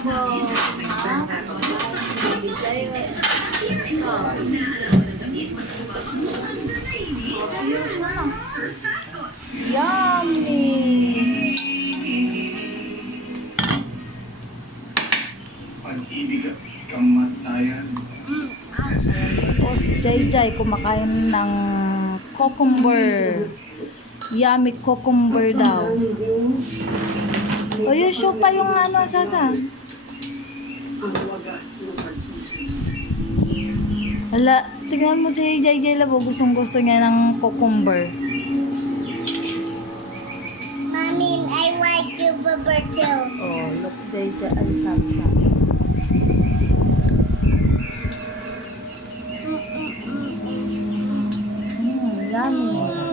Yummy! Pag-ibig at kamatayan. O si Jai kumakain ng cucumber. Yummy cucumber daw. O yun, show pa yung ano, Sasa ang. Hala, tingnan mo si JJ Labo, gustong gusto niya ng cucumber. Mommy, I want cucumber too. Oh, look, JJ ay samsam. Mm, mm, mm, mm, yummy.